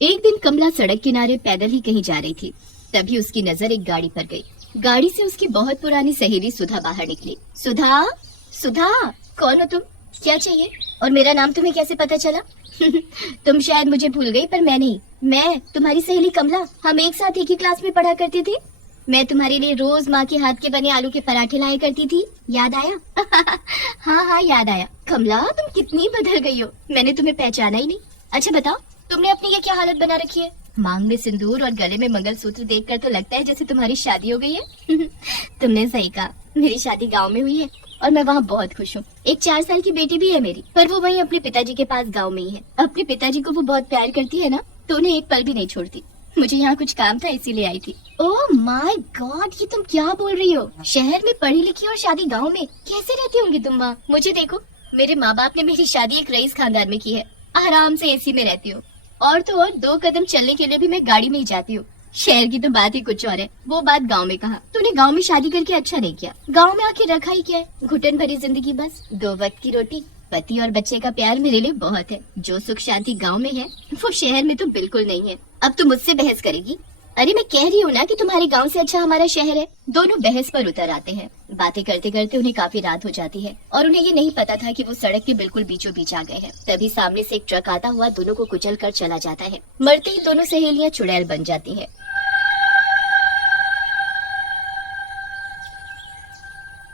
एक दिन कमला सड़क किनारे पैदल ही कहीं जा रही थी। तभी उसकी नजर एक गाड़ी पर गई। गाड़ी से उसकी बहुत पुरानी सहेली सुधा बाहर निकली। सुधा, सुधा, कौन हो तुम? क्या चाहिए? और मेरा नाम तुम्हें कैसे पता चला? तुम शायद मुझे भूल गई, पर मैं नहीं। मैं तुम्हारी सहेली कमला। हम एक साथ एक ही क्लास में पढ़ा करते थे। मैं तुम्हारे लिए रोज माँ के हाथ के बने आलू के पराठे लाया करती थी। याद आया? हाँ हाँ, याद आया। कमला, तुम कितनी बदल गई हो, मैंने तुम्हें पहचाना ही नहीं। अच्छा बताओ, तुमने अपनी ये क्या हालत बना रखी है? मांग में सिंदूर और गले में मंगलसूत्र देखकर तो लगता है जैसे तुम्हारी शादी हो गई है। तुमने सही कहा, मेरी शादी गांव में हुई है और मैं वहाँ बहुत खुश हूँ। एक 4 साल की बेटी भी है मेरी, पर वो वहीं अपने पिताजी के पास गाँव में ही है। अपने पिताजी को वो बहुत प्यार करती है ना, तो उन्हें एक पल भी नहीं छोड़ती। मुझे यहाँ कुछ काम था, इसीलिए आई थी। ओह माय गॉड, ये तुम क्या बोल रही हो? शहर में पढ़ी लिखी और शादी गाँव में, कैसे रहती होंगी तुम वहाँ? मुझे देखो, मेरे माँ बाप ने मेरी शादी एक रईस खानदान में की है। आराम से एसी में रहती हूँ, और तो और 2 कदम चलने के लिए भी मैं गाड़ी में ही जाती हूँ। शहर की तो बात ही कुछ और है, वो बात गांव में कहा। तूने गांव में शादी करके अच्छा नहीं किया। गांव में आके रखा ही क्या है? घुटन भरी जिंदगी, बस 2 वक्त की रोटी, पति और बच्चे का प्यार मेरे लिए बहुत है। जो सुख शांति गांव में है वो शहर में तो बिल्कुल नहीं है। अब तू मुझसे बहस करेगी? अरे मैं कह रही हूँ ना कि तुम्हारे गांव से अच्छा हमारा शहर है। दोनों बहस पर उतर आते हैं। बातें करते करते उन्हें काफी रात हो जाती है और उन्हें ये नहीं पता था कि वो सड़क के बिल्कुल बीचों बीच आ गए हैं। तभी सामने से एक ट्रक आता हुआ दोनों को कुचल कर चला जाता है। मरते ही दोनों सहेलियां चुड़ैल बन जाती हैं।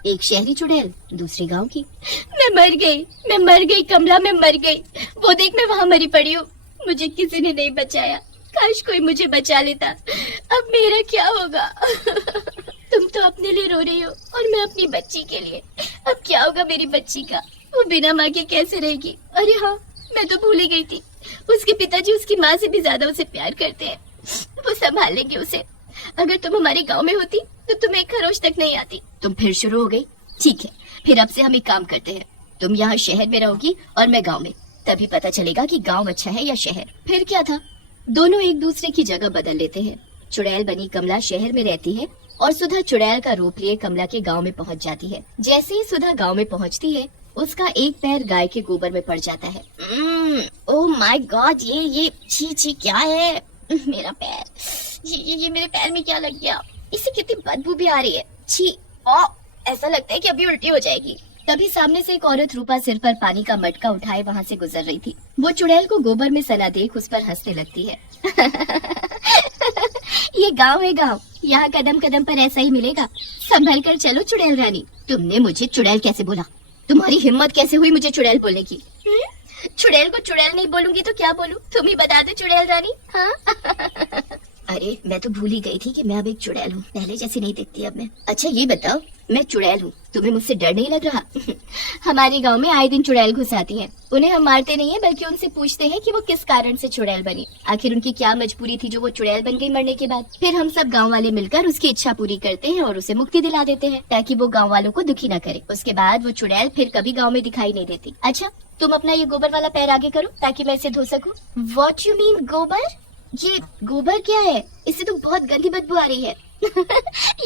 एक शहरी चुड़ैल, दूसरी गांव की। मैं मर गई कमला, मैं मर गई। वो देख, मैं वहाँ मरी पड़ी हूँ। मुझे किसी ने नहीं बचाया। काश कोई मुझे बचा लेता। अब मेरा क्या होगा? तुम तो अपने लिए रो रही हो और मैं अपनी बच्ची के लिए। अब क्या होगा मेरी बच्ची का? वो बिना माँ के कैसे रहेगी? अरे हाँ, मैं तो भूल ही गई थी। उसके पिताजी उसकी माँ से भी ज्यादा उसे प्यार करते हैं। वो संभाल लेंगे उसे। अगर तुम हमारे गांव में होती तो तुम्हें एक खरोच तक नहीं आती। तुम फिर शुरू हो गई? ठीक है, फिर अब से हम एक काम करते हैं। तुम यहाँ शहर में रहोगी और मैं गांव में। तभी पता चलेगा कि गांव अच्छा है या शहर। फिर क्या था, दोनों एक दूसरे की जगह बदल लेते हैं। चुड़ैल बनी कमला शहर में रहती है और सुधा चुड़ैल का रूप लिए कमला के गांव में पहुंच जाती है। जैसे ही सुधा गांव में पहुंचती है, उसका एक पैर गाय के गोबर में पड़ जाता है। ओह माय गॉड, ये छी क्या है? मेरा पैर, ये मेरे पैर में क्या लग गया? इससे कितनी बदबू भी आ रही है। छी, ऐसा लगता है कि अभी उल्टी हो जाएगी। तभी सामने से एक औरत रूपा सिर पर पानी का मटका उठाए वहाँ से गुजर रही थी। वो चुड़ैल को गोबर में सना देख उस पर हंसने लगती है। ये गांव है गांव, यहाँ कदम कदम पर ऐसा ही मिलेगा। संभल कर चलो चुड़ैल रानी। तुमने मुझे चुड़ैल कैसे बोला? तुम्हारी हिम्मत कैसे हुई मुझे चुड़ैल बोलने की? चुड़ैल को चुड़ैल नहीं बोलूंगी तो क्या बोलूं? तुम ही बता दो चुड़ैल रानी। हाँ? अरे मैं तो भूल ही गई थी कि मैं अब एक चुड़ैल हूँ। पहले जैसी नहीं दिखती अब मैं। अच्छा ये बताओ, मैं चुड़ैल हूँ, तुम्हें मुझसे डर नहीं लग रहा? हमारे गांव में आए दिन चुड़ैल घुस आती हैं। उन्हें हम मारते नहीं है, बल्कि उनसे पूछते हैं कि वो किस कारण से चुड़ैल बनी। आखिर उनकी क्या मजबूरी थी जो वो चुड़ैल बन गई मरने के बाद। फिर हम सब गाँव वाले मिलकर उसकी इच्छा पूरी करते हैं और उसे मुक्ति दिला देते हैं, ताकि वो गाँव वालों को दुखी न करे। उसके बाद वो चुड़ैल फिर कभी गाँव में दिखाई नहीं देती। अच्छा, तुम अपना ये गोबर वाला पैर आगे करो ताकि मैं इसे धो सकूं। What you mean गोबर? ये गोबर क्या है? इससे तो बहुत गंदी बदबू आ रही है।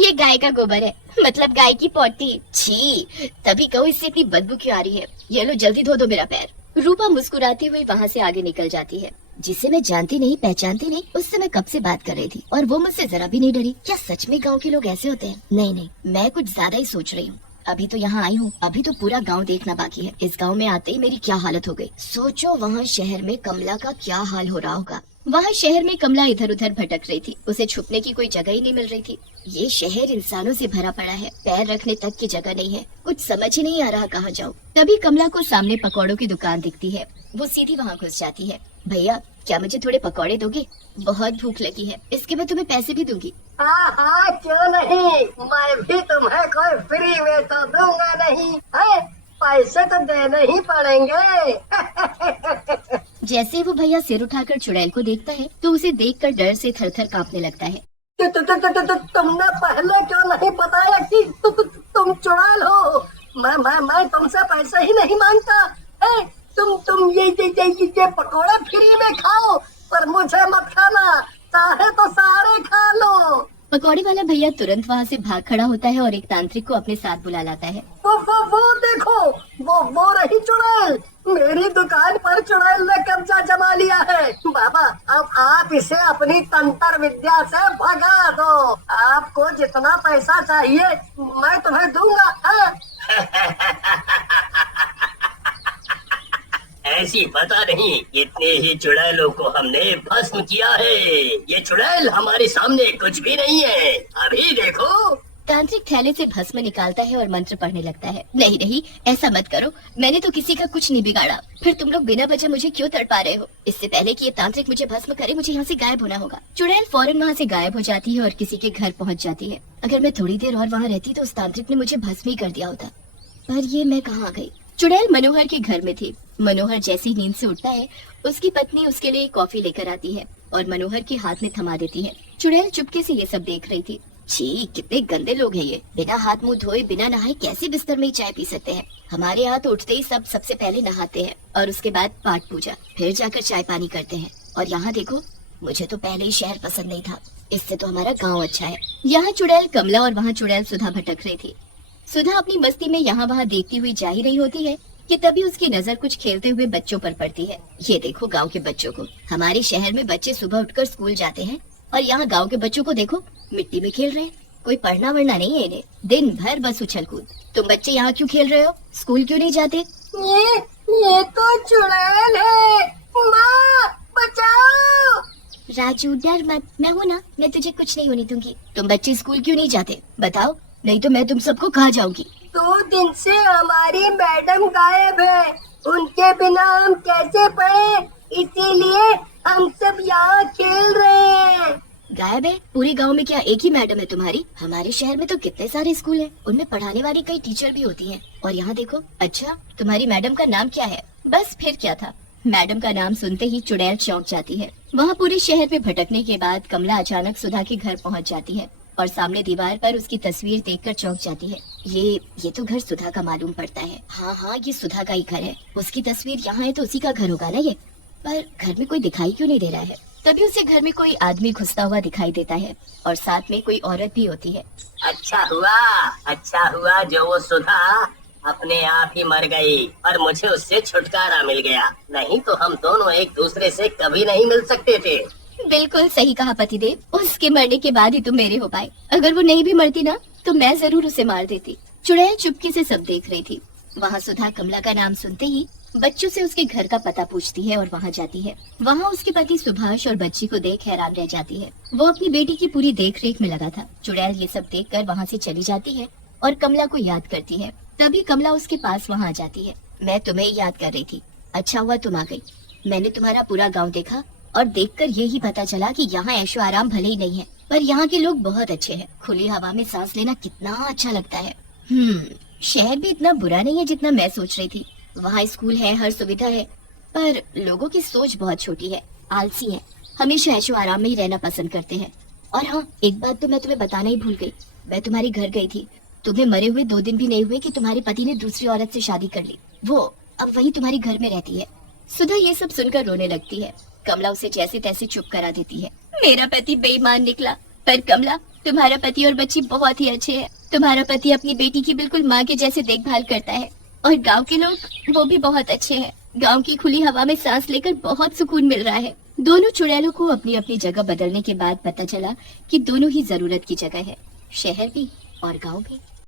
ये गाय का गोबर है, मतलब गाय की पोटी। छी, तभी कहो इससे इतनी बदबू क्यों आ रही है। ये लो जल्दी धो दो मेरा पैर। रूपा मुस्कुराती हुई वहाँ से आगे निकल जाती है। जिसे मैं जानती नहीं पहचानती नहीं, उससे मैं कब से बात कर रही थी और वो मुझसे जरा भी नहीं डरी। क्या सच में गाँव के लोग ऐसे होते हैं? नहीं, मैं कुछ ज्यादा ही सोच रही हूँ। अभी तो यहाँ आई हूँ, अभी तो पूरा गांव देखना बाकी है। इस गांव में आते ही मेरी क्या हालत हो गई। सोचो वहाँ शहर में कमला का क्या हाल हो रहा होगा। वहाँ शहर में कमला इधर उधर भटक रही थी। उसे छुपने की कोई जगह ही नहीं मिल रही थी। ये शहर इंसानों से भरा पड़ा है, पैर रखने तक की जगह नहीं है। कुछ समझ ही नहीं आ रहा कहाँ जाऊँ। तभी कमला को सामने पकौड़ों की दुकान दिखती है। वो सीधी वहाँ घुस जाती है। भैया, क्या मुझे थोड़े पकौड़े दोगे? बहुत भूख लगी है, इसके मैं तुम्हें पैसे भी दूंगी। हाँ, क्यों नहीं, मैं भी तुम्हें कोई फ्री में तो दूंगा नहीं है? पैसे तो देने ही पड़ेंगे। जैसे वो भैया सिर उठाकर चुड़ैल को देखता है तो उसे देखकर डर से थर-थर कांपने लगता है। तुमने पहले क्यों नहीं बताया कि तुम चुड़ैल हो? मैं तुमसे पैसे ही नहीं मांगता। तुम ये पकौड़े फ्री में खाओ, पर मुझे मत खाना। चाहे तो सारे खा लो। पकौड़े वाला भैया तुरंत वहाँ से भाग खड़ा होता है और एक तांत्रिक को अपने साथ बुला लाता है। वो देखो, वो रही चुड़ैल। मेरी दुकान पर चुड़ैल ने कब्जा जमा लिया है। बाबा, अब आप इसे अपनी तंत्र विद्या से भगा दो। आपको जितना पैसा चाहिए मैं तुम्हें दूंगा। ऐसी पता नहीं कितने ही चुड़ैलों को हमने भस्म किया है। ये चुड़ैल हमारे सामने कुछ भी नहीं है। अभी देखो। तांत्रिक थैले से भस्म निकालता है और मंत्र पढ़ने लगता है। नहीं नहीं, ऐसा मत करो, मैंने तो किसी का कुछ नहीं बिगाड़ा। फिर तुम लोग बिना वजह मुझे क्यों तड़पा रहे हो? इससे पहले कि ये तांत्रिक मुझे भस्म करे, मुझे यहाँ से गायब होना होगा। चुड़ैल फौरन वहाँ से गायब हो जाती है और किसी के घर पहुँच जाती है। अगर मैं थोड़ी देर और वहाँ रहती तो उस तांत्रिक ने मुझे भस्म ही कर दिया होता। पर ये मैं कहाँ गई? चुड़ैल मनोहर के घर में थी। मनोहर जैसी नींद से उठता है, उसकी पत्नी उसके लिए कॉफी लेकर आती है और मनोहर के हाथ में थमा देती है। चुड़ैल चुपके से ये सब देख रही थी। छी, कितने गंदे लोग हैं ये। बिना हाथ मुंह धोए, बिना नहाए कैसे बिस्तर में ही चाय पी सकते हैं? हमारे यहाँ तो उठते ही सब सबसे पहले नहाते हैं और उसके बाद पाठ पूजा, फिर जाकर चाय पानी करते हैं। और यहाँ देखो, मुझे तो पहले ही शहर पसंद नहीं था, इससे तो हमारा गाँव अच्छा है। यहाँ चुड़ैल कमला और वहाँ चुड़ैल सुधा भटक रही थी। सुधा अपनी मस्ती में यहाँ वहाँ देखती हुई जा ही रही होती है कि तभी उसकी नजर कुछ खेलते हुए बच्चों पर पड़ती है। ये देखो गांव के बच्चों को। हमारे शहर में बच्चे सुबह उठकर स्कूल जाते हैं और यहाँ गांव के बच्चों को देखो, मिट्टी में खेल रहे हैं। कोई पढ़ना वढ़ना नहीं है इन्हें, दिन भर बस उछल कूद। तुम बच्चे यहाँ क्यों खेल रहे हो? स्कूल क्यों नहीं जाते? ये तो चुड़ैल है। माँ बचाओ। राजू डर मत, मैं हूँ ना, मैं तुझे कुछ नहीं होने दूंगी। तुम बच्चे स्कूल क्यों नहीं जाते बताओ, नहीं तो मैं तुम सबको खा जाऊंगी। 2 दिन से हमारी मैडम गायब है, उनके बिना हम कैसे पढ़े, इसीलिए हम सब यहाँ खेल रहे हैं। गायब है? पूरे गांव में क्या एक ही मैडम है तुम्हारी? हमारे शहर में तो कितने सारे स्कूल हैं, उनमें पढ़ाने वाली कई टीचर भी होती हैं। और यहाँ देखो। अच्छा, तुम्हारी मैडम का नाम क्या है? बस फिर क्या था, मैडम का नाम सुनते ही चुड़ैल चौंक जाती है। वहाँ पूरे शहर में भटकने के बाद कमला अचानक सुधा के घर पहुँच जाती है और सामने दीवार पर उसकी तस्वीर देखकर चौंक जाती है। ये तो घर सुधा का मालूम पड़ता है। हाँ, ये सुधा का ही घर है। उसकी तस्वीर यहाँ है तो उसी का घर होगा ना ये। पर घर में कोई दिखाई क्यों नहीं दे रहा है? तभी उसे घर में कोई आदमी घुसता हुआ दिखाई देता है और साथ में कोई औरत भी होती है। अच्छा हुआ जो वो सुधा अपने आप ही मर गई और मुझे उससे छुटकारा मिल गया, नहीं तो हम दोनों एक दूसरे से कभी नहीं मिल सकते थे। बिल्कुल सही कहा पतिदेव, उसके मरने के बाद ही तुम मेरे हो पाए। अगर वो नहीं भी मरती ना तो मैं जरूर उसे मार देती। चुड़ैल चुपके से सब देख रही थी। वहाँ सुधा कमला का नाम सुनते ही बच्चों से उसके घर का पता पूछती है और वहाँ जाती है। वहाँ उसके पति सुभाष और बच्ची को देख हैरान रह जाती है। वो अपनी बेटी की पूरी देख रेख में लगा था। चुड़ैल ये सब देख कर वहाँ से चली जाती है और कमला को याद करती है। तभी कमला उसके पास वहाँ आ जाती है। मैं तुम्हें याद कर रही थी, अच्छा हुआ तुम आ गई। मैंने तुम्हारा पूरा गाँव देखा और देखकर ये ही पता चला कि यहाँ ऐशो आराम भले ही नहीं है, पर यहाँ के लोग बहुत अच्छे हैं। खुली हवा में सांस लेना कितना अच्छा लगता है। शहर भी इतना बुरा नहीं है जितना मैं सोच रही थी। वहाँ स्कूल है, हर सुविधा है, पर लोगों की सोच बहुत छोटी है, आलसी है, हमेशा ऐशो आराम में ही रहना पसंद करते हैं। और हाँ, एक बात तो मैं तुम्हें बताना ही भूल गई। मैं तुम्हारे घर गई थी, तुम्हें मरे हुए 2 दिन भी नहीं हुए कि तुम्हारे पति ने दूसरी औरत से शादी कर ली। वो अब वही तुम्हारे घर में रहती है। सुधा ये सब सुनकर रोने लगती है। कमला उसे जैसे तैसे चुप करा देती है। मेरा पति बेईमान निकला। पर कमला, तुम्हारा पति और बच्ची बहुत ही अच्छे हैं। तुम्हारा पति अपनी बेटी की बिल्कुल माँ के जैसे देखभाल करता है और गांव के लोग वो भी बहुत अच्छे हैं। गांव की खुली हवा में सांस लेकर बहुत सुकून मिल रहा है। दोनों चुड़ैलों को अपनी अपनी जगह बदलने के बाद पता चला कि दोनों ही जरूरत की जगह है, शहर भी और गाँव भी।